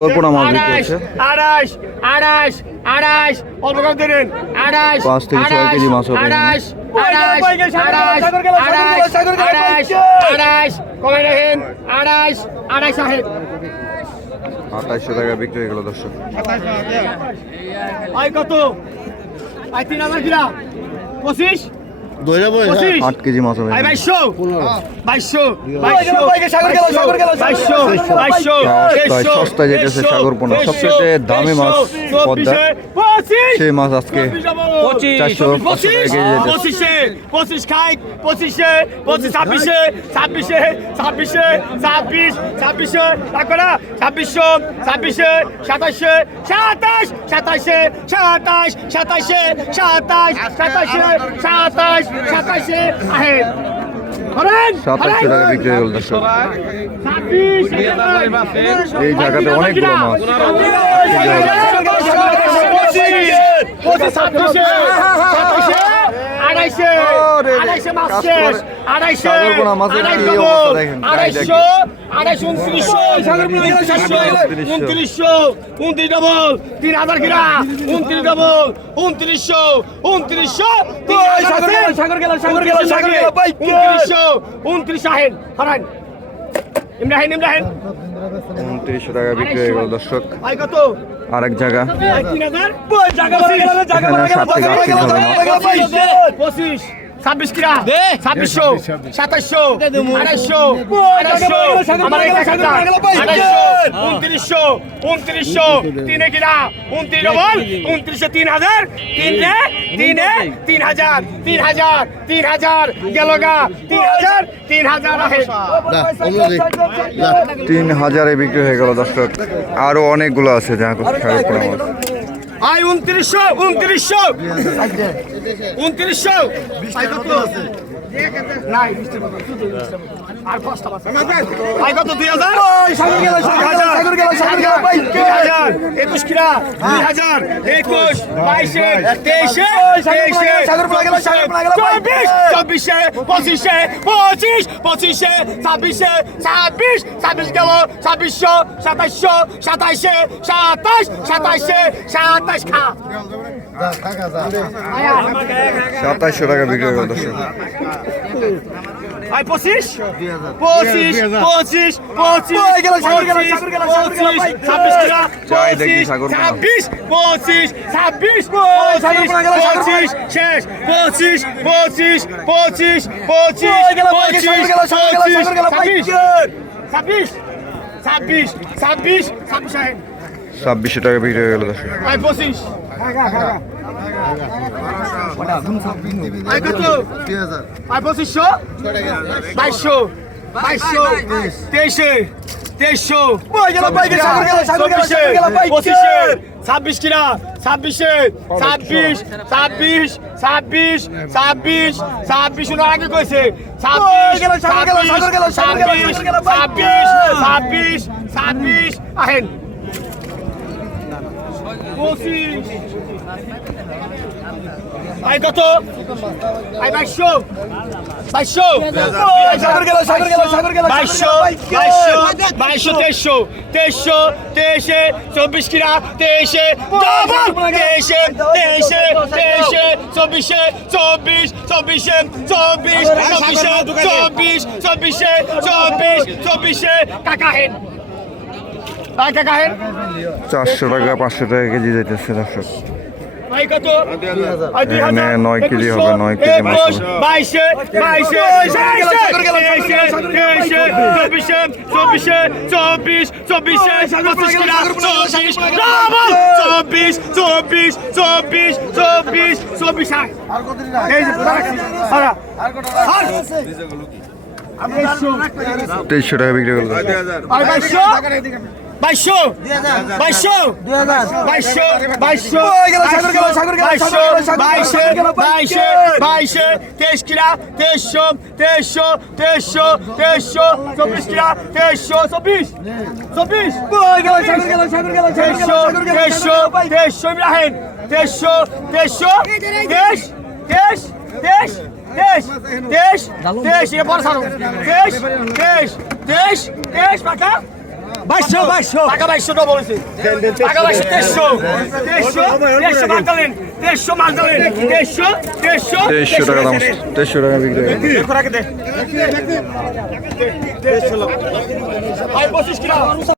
আড়াইশ আড়াইশ আড়াইশ আড়াইশ অল্প করে দিলেন আড়াইশ পাঁচ থেকে ছয় আড়াইশ, কেজি মাছ হবে। আড়াইশ আড়াইশ আড়াইশ আড়াইশ আড়াইশ আড়াইশ কমে রাখেন। আড়াইশ আঠাইশশো টাকা বিক্রি হয়ে গেল দর্শক। আয় কত? আয় তিন হাজার কিনা পঁচিশ পঁচিশ? আট কেজি মাছ হবে। বাইশশো। বাইশশো। সস্তায় সস্তায় যেতেছে সাগরপোনা সবচেয়ে দামি মাছ পদ্মা। সেই মাছ আজকে চারশো পাঁচশো পঁচিশে পঁচিশ খাই পঁচিশে পঁচিশ ছাব্বিশে ছাব্বিশে ছাব্বিশে ছাব্বিশ ছাব্বিশে তারপরে ছাব্বিশশো ছাব্বিশে সাতাশে সাতাশ সাতাশে সাতাশ সাতাশে সাতাশ সাতাশে সাতাশ সাতাশে আহে করেন সাতাশশো টাকা বিক্রি গেল দর্শক এই জায়গাতে অনেকগুলো মাছ আড়াইশে ওরে, আড়াইশে মাছ কাজ শেষ। আড়াইশে আড়াইশো আড়াইশো আড়াইশো উনত্রিশশো উনত্রিশশো উনত্রিশশো উনত্রিশ ডবল তিন হাজার কিরা উনত্রিশ ডবল উনত্রিশশো উনত্রিশশো উনত্রিশশো উনত্রিশ আহেন হারান। ইমরাহিন ইমরাহিন উনত্রিশশো টাকা বিক্রি হয়ে গেল দর্শক। আরেক জায়গা। সাত থেকে ছাব্বিশ কিরা ছাব্বিশশো সাতাশশো আড়াইশো আড়াইশো আমার এক হাজার উনত্রিশশো উনত্রিশশো তিনে কিরা উনত্রিশ ডবল উনত্রিশে তিন হাজার তিনে তিনে তিন হাজার তিন হাজার তিন হাজার গেল গা তিন হাজার তিন হাজার তিন হাজারে বিক্রি হয়ে গেল দর্শক। আরও অনেকগুলো আছে যা আয় উনত্রিশশো উনত্রিশশো। উনত্রিশশো একুশ কিরা দুই হাজার একুশ বাইশে তেইশে চব্বিশ চব্বিশে পঁচিশে পঁচিশ পঁচিশে ছাব্বিশে ছাব্বিশ ছাব্বিশ গেল ছাব্বিশশো সাতাশশো সাতাইশে সাতাশ সাতাইশে সাতাশ খা সাতাশশো টাকা বিক্রি হয়ে গেল দর্শক পঁচিশ? পঁচিশ পঁচিশ পঁচিশ ছাব্বিশ কিরা পঁচিশ। ছাব্বিশ পঁচিশ পঁচিশ পঁচিশ শেষ পঁচিশ পঁচিশ পঁচিশ পঁচিশ পঁচিশ ছাব্বিশ ছাব্বিশ ছাব্বিশ ছাব্বিশ ছাব্বিশশো টাকা বিক্রি হয়ে গেল পঁচিশ। পঁচিশশো বাইশশো বাইশশো তেইশে তেইশশো পঁচিশে ছাব্বিশ ছাব্বিশে ছাব্বিশ ছাব্বিশ ছাব্বিশ ছাব্বিশ ছাব্বিশ ওনার আগে কইছে ছাব্বিশ ছাব্বিশ ছাব্বিশ ছাব্বিশ ছাব্বিশ ছাব্বিশ আহেন পঁচিশ আয় কত আয় বাইশশো বাইশশো বাইশশো বাইশশো বাইশশো তেইশশো তেইশশো তেইশে চব্বিশ কিরা তেইশে তেইশে তেইশে তেইশে চব্বিশে চব্বিশ চব্বিশে চব্বিশ চব্বিশে চব্বিশ চব্বিশে চব্বিশ চব্বিশে কাকা হেন চারশো টাকা পাঁচশো টাকা কেজি যাইতেছে দর্শক। এখানে নয় কেজি হবে, নয় কেজি মাছ। তেইশশো টাকা বিক্রি হয়ে গেল দর্শক। আর বাইশশো বাইশশো বাইশশো বাইশশো বাইশশো বাইশশো বাইশে বাইশে বাইশে তেইশ কিরা তেইশশো তেইশশো তেইশশো তেইশশো চব্বিশ কিরা তেইশশো চব্বিশ চব্বিশ তেইশশো তেইশশো তেইশশো ইব্রাহিম তেইশশো তেইশশো তেইশ তেইশ তেইশ তেইশ তেইশ তেইশ এ বড় সারো তেইশ তেইশ তেইশ তেইশ পাকা বাইশশো বাইশো টাকা বাইশো তো বলেছি টাকা বাইশো দেড়শো। দেড়শো দেড়শো মাল দিলেন দেড়শো মাল দেড়শো তেইশশো টাকা দাম। তেইশশো টাকা বিক্রি হয়ে রাখে দে।